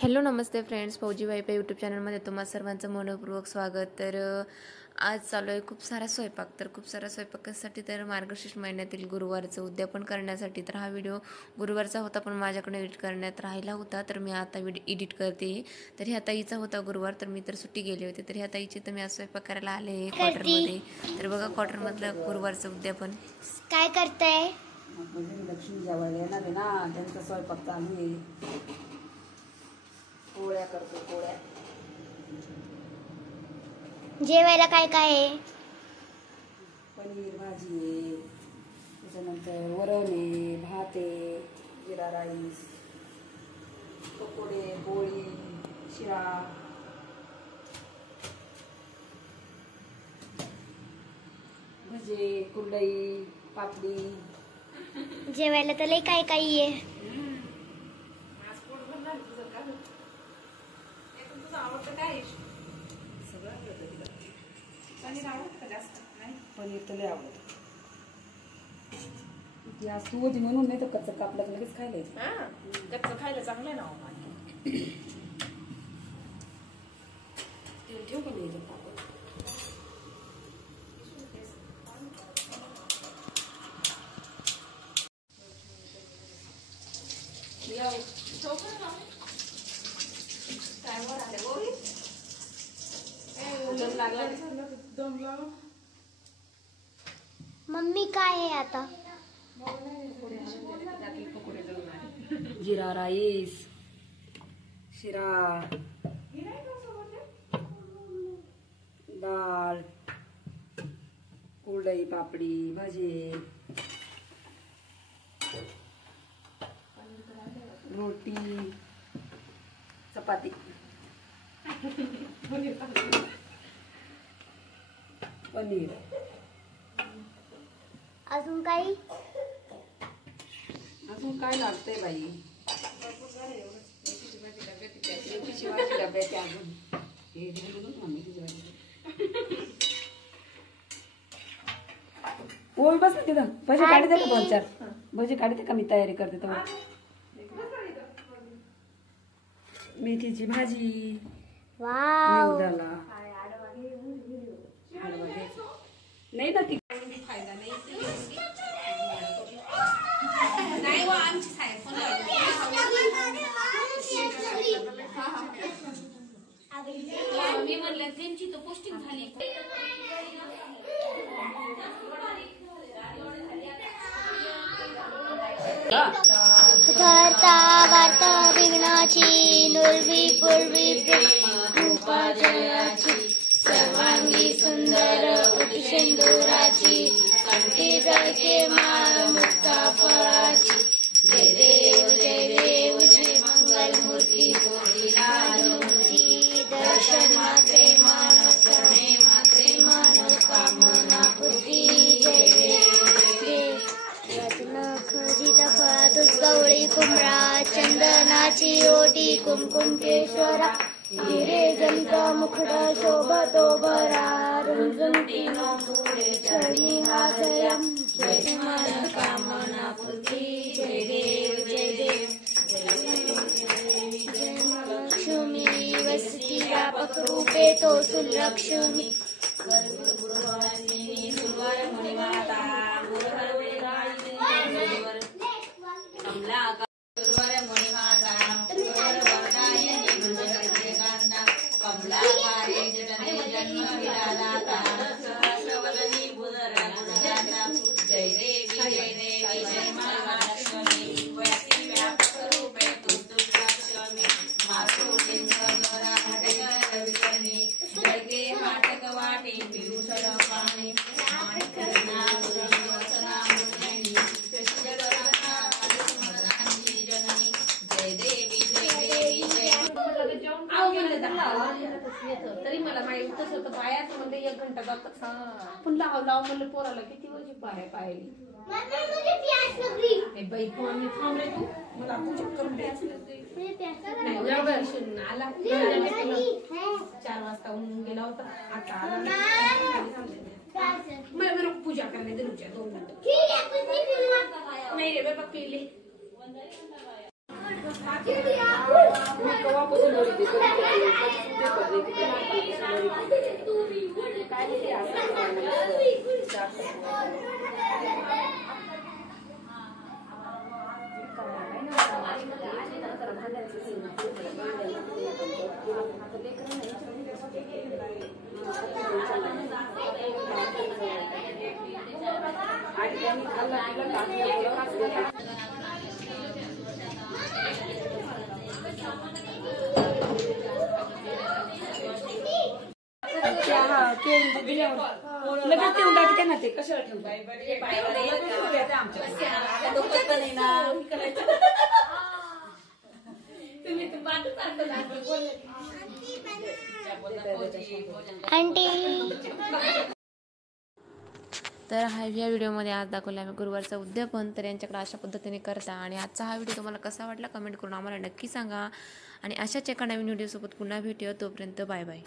Hello नमस्ते friends, फौजी वाईपा YouTube चॅनलमध्ये तुम्हा सर्वांचं मनपूर्वक स्वागत। तर आज चालू आहे खूप सारा स्वयंपाकासाठी तर मार्गशीर्ष महिन्यातील गुरुवारचं उद्यापन करण्यासाठी। तर हा व्हिडिओ गुरुवारचा होता पण माझ्याकडे एडिट करण्यात राहिला होता, तर मी आता एडिट करते। तर ह्या ताईचा होता गुरुवार, तर मी तर सुट्टी गेली होती। तर ह्या ताईची तर मी आज स्वयंपाक करायला आले क्वार्टरमध्ये। तर बघा क्वार्टरमधलं गुरुवारचं उद्यापन काय करताय? लक्ष्मी जेवायला येणार आहे ना, त्यांचा स्वयंपाक चालू आहे। पोळ्या करतो, पोळ्या। जेवायला काय काय आहे? पनीर भाजी आहे, त्याच्यानंतर वरण आहे, भात आहे, जिरा राईस, पकोडे, पोळी, शिरा, भजे, कुरडई, पापडी। जेवायला तर लय काय काय आहे? पनीर तर लय आवडतं। ती आज तू होती म्हणून, नाही तर कच्चं कापलं की लगेच खायला येतं। कच्चं खायला चांगलं ना तेल ठेव का नाही याच्यात? मम्मी काय आहे आता? जिरा राईस, शिरा, डाळ, कुरडई, पापडी, भाजी, रोटी, चपाती, पनीर। अजून काही? अजून काय लागतंय बाई? मेथीची भाजी डब्यात आहे अजून। हे घेऊनच ना मेथीची भाजी। ओय बस ना तिथं, भजी काढते का? 2-4 भजी काढते का? मी तयारी करते तेव्हा। मेथीची भाजी वाव, निवदाला नाही ना ती फायदा नाही व आमची साहेब मी म्हणलं त्यांची तर पोस्टिंग झाली। करता वार्ता विघ्नाची, नुरवी पूर्वी रूपा जयाची, सर्वांगी सुंदर उठशेंदुराची, कंठी जळके माळ मुक्ता फळाची। जय देव श्री मंगल मूर्ती, मूर्ती दर्शन मात्रे मान, करणे मात्रे मान, कामना पूर्ती। जय देव रत्न खजित फळातूच गवळी कुंभरा, चंदनाची ओटी कुमकुम केशरा, हिरे जंत मुखड शोभतो भरा, रुंजुंती नोंदुरे चरणी हाजयम, जय मन कामना पूर्ती। जय देव जय लक्ष्मी वसती व्यापक रूपे तो सुलक्ष्मी। तरी मला माहित तसं तर बायाच म्हणजे 1 घंटा जातात पण लाव म्हणलं पोराला किती वेळची पाहिली बाई मी थांब रे, तू मला पूजा करून द्यायचं आला 4 वाजता गेला होता, आता आला मला पूजा करणे दे 2 मिनिटं नाही रे बाबा पिले। लगेच ठेवून टाकते ना ते कशाला ठेवतात आंटी तर या व्हिडिओमध्ये आज दाखवलं आम्ही गुरुवारचं उद्यापन. तर यांच्याकडे अशा पद्धतीने करता. आणि आजचा हा व्हिडिओ तुम्हाला कसा वाटला कमेंट करून आम्हाला नक्की सांगा. आणि अशाच एका नवीन व्हिडिओसोबत पुन्हा भेटूया. तोपर्यंत बाय बाय.